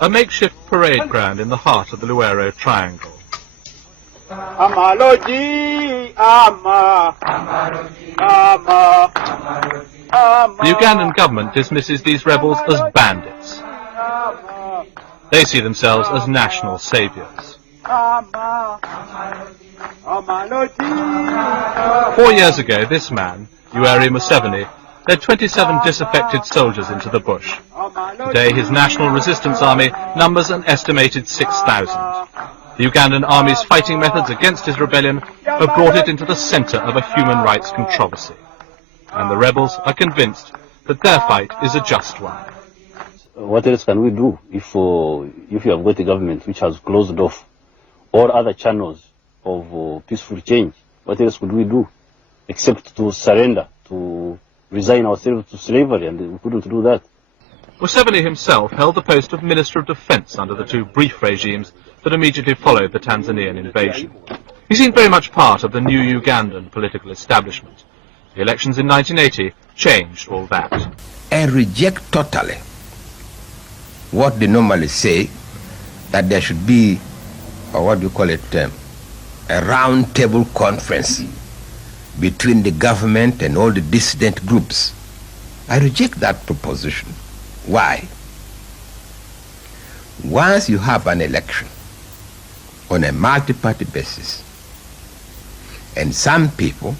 A makeshift parade ground in the heart of the Luero Triangle. The Ugandan government dismisses these rebels as bandits. They see themselves as national saviours. 4 years ago, this man, Yoweri Museveni, led 27 disaffected soldiers into the bush. Today, his National Resistance Army numbers an estimated 6,000. The Ugandan army's fighting methods against his rebellion have brought it into the centre of a human rights controversy. And the rebels are convinced that their fight is a just one. What else can we do if you have got a government which has closed off all other channels of peaceful change? What else could we do except to surrender, to resign ourselves to slavery, and we couldn't do that. Museveni himself held the post of Minister of Defence under the two brief regimes that immediately followed the Tanzanian invasion. He seemed very much part of the new Ugandan political establishment. The elections in 1980 changed all that. And reject totally what they normally say, that there should be, or what do you call it, a round table conference between the government and all the dissident groups. I reject that proposition. Why? Once you have an election on a multi-party basis, and some people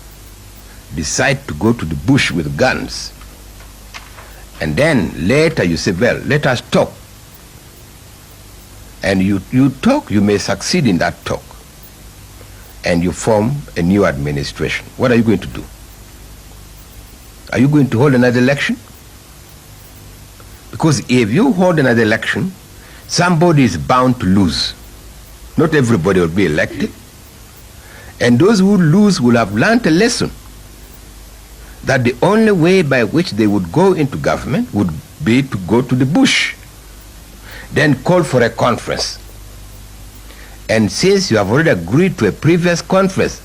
decide to go to the bush with guns, and then later you say, well, let us talk. And you talk, you may succeed in that talk, and you form a new administration. What are you going to do? Are you going to hold another election? Because if you hold another election, somebody is bound to lose. Not everybody will be elected. And those who lose will have learned a lesson that the only way by which they would go into government would be to go to the bush, then call for a conference. And since you have already agreed to a previous conference,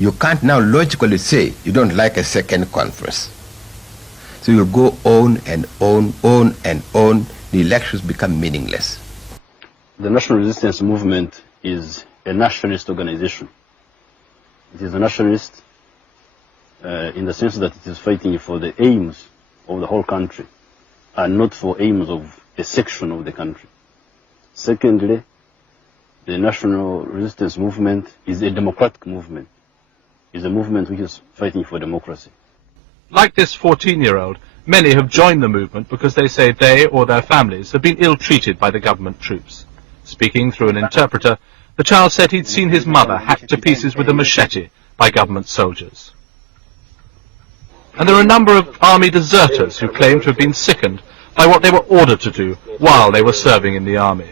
you can't now logically say you don't like a second conference. So you'll go on and on and on. The elections become meaningless. The National Resistance Movement is a nationalist organization. It is a nationalist in the sense that it is fighting for the aims of the whole country and not for aims of a section of the country. Secondly, the National Resistance Movement is a democratic movement. It is a movement which is fighting for democracy. Like this 14-year-old, many have joined the movement because they say they or their families have been ill-treated by the government troops. Speaking through an interpreter, the child said he'd seen his mother hacked to pieces with a machete by government soldiers. And there are a number of army deserters who claim to have been sickened by what they were ordered to do while they were serving in the army.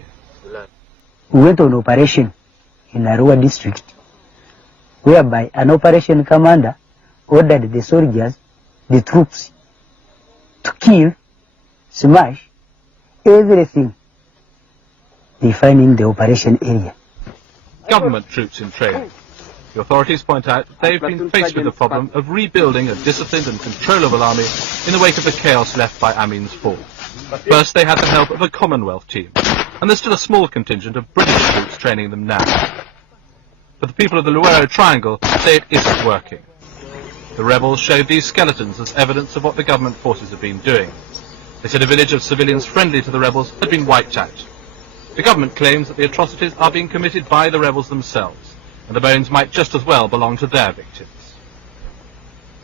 We went on operation in NRA district, whereby an operation commander ordered the soldiers, the troops, to kill, smash, everything they find in the operation area. Government troops in training. The authorities point out that they've been faced with the problem of rebuilding a disciplined and controllable army in the wake of the chaos left by Amin's fall. First they had the help of a Commonwealth team, and there's still a small contingent of British troops training them now. But the people of the Luero Triangle say it isn't working. The rebels showed these skeletons as evidence of what the government forces have been doing. They said a village of civilians friendly to the rebels had been wiped out. The government claims that the atrocities are being committed by the rebels themselves, and the bones might just as well belong to their victims.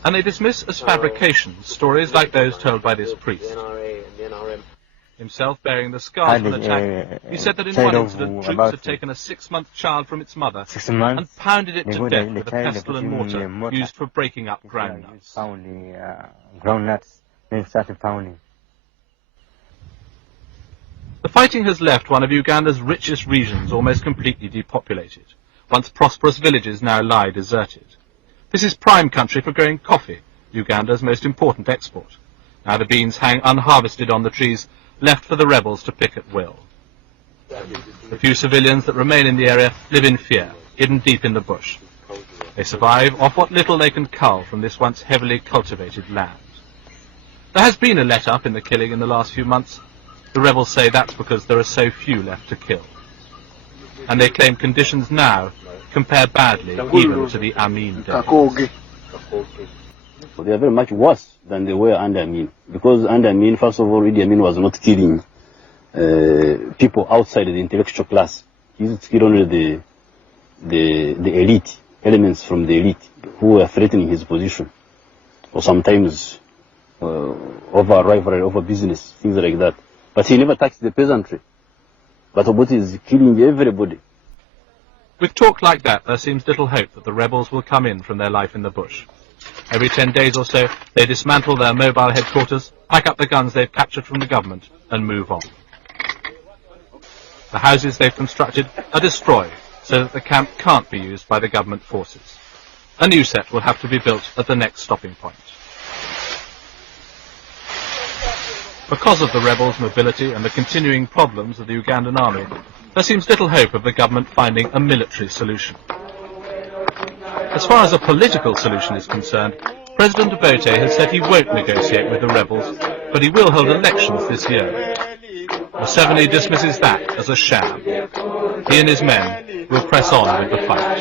And they dismiss as fabrications stories like those told by this priest. NRA and the NRA. Himself bearing the scars from the attack, he said that in one incident troops had taken a 6-month child from its mother and pounded it to death with a pestle and mortar used for breaking up groundnuts. Then started pounding. The fighting has left one of Uganda's richest regions almost completely depopulated. Once prosperous villages now lie deserted. This is prime country for growing coffee, Uganda's most important export. Now the beans hang unharvested on the trees, left for the rebels to pick at will. The few civilians that remain in the area live in fear, hidden deep in the bush. They survive off what little they can cull from this once heavily cultivated land. There has been a let-up in the killing in the last few months, The rebels say that's because there are so few left to kill. And they claim conditions now compare badly even to the Amin days. They are very much worse than they were under Amin. Because under Amin, first of all, Idi Amin was not killing people outside the intellectual class. He used to kill only the elite, elements from the elite who were threatening his position. Or sometimes over rivalry, over business, things like that. But he never touched the peasantry. But Obote is killing everybody. With talk like that, there seems little hope that the rebels will come in from their life in the bush. Every 10 days or so, they dismantle their mobile headquarters, pack up the guns they've captured from the government, and move on. The houses they've constructed are destroyed, so that the camp can't be used by the government forces. A new set will have to be built at the next stopping point. Because of the rebels' mobility and the continuing problems of the Ugandan army, there seems little hope of the government finding a military solution. As far as a political solution is concerned, President Obote has said he won't negotiate with the rebels, but he will hold elections this year. Museveni dismisses that as a sham. He and his men will press on with the fight.